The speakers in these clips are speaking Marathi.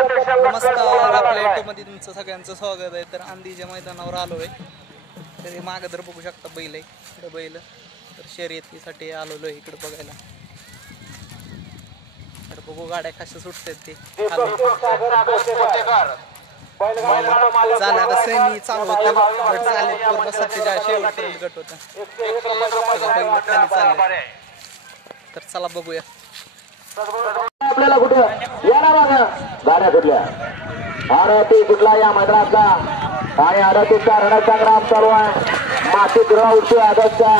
नमस्कार, आपल्या युट्यूब मध्ये तुमचं सगळ्यांचं स्वागत आहे. तर आंधीच्या मैदानावर आलोय. तर हे मागं तर बघू शकता बैल आहे, इकडे बैल. तर शर्यतीसाठी आलेलो आहे इकडे बघायला. तर बघू गाड्या कशा सुटतात ते. झालं आता सेमी चालू होतं, गट झाले पूर्ण 47 शेवटपर्यंत गट होता. पहिलं खाली चाललंय. तर चला बघूया. आपल्याला कुठं याला बघा गाड्या कुठल्या आरती कुठला या मैदानातला आणि आरतीचा रणसंग्राम चालू आहे. मातीत राऊची आदतच्या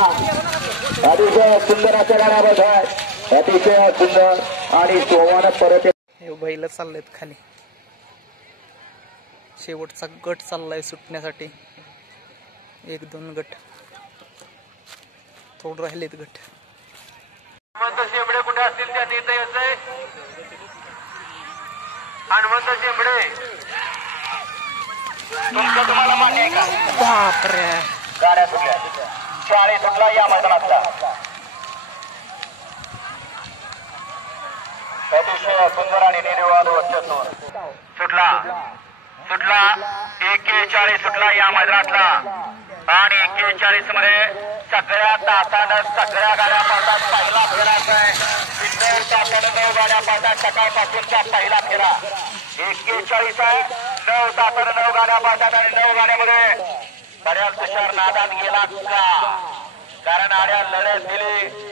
अतिशय सुंदर अशा गाड्या बघा, अतिशय सुंदर आणि सोवान परत बैल चाललेत खाली. शेवटचा गट चाललाय सुटण्यासाठी. 1-2 गट थोडं राहिलेत गट. शेंबडे कुठे असतील त्या तिथे येतंय. हनुमंत शेंबडे तुमचं तुम्हाला मान्य आहे का? बापरे, गाड्या सुटल्या, 40 सुटला या मैदानातला. अतिशय सुंदर आणि निर्वाद सुटला 41 सुटला या मैदानातला. आणि 41 मध्ये सगळ्या तासानं सगळ्या गाड्या पाहतात. पहिला फेराचा आहे. इतर तासानं 9 गाड्या पाहतात. सकाळपासूनचा पहिला फेरा 41 आहे. 9 तासानं 9 गाड्या पाहतात आणि 9 गाड्यामध्ये बऱ्याच तुषार नादात गेला का, कारण आड्या लढत दिली.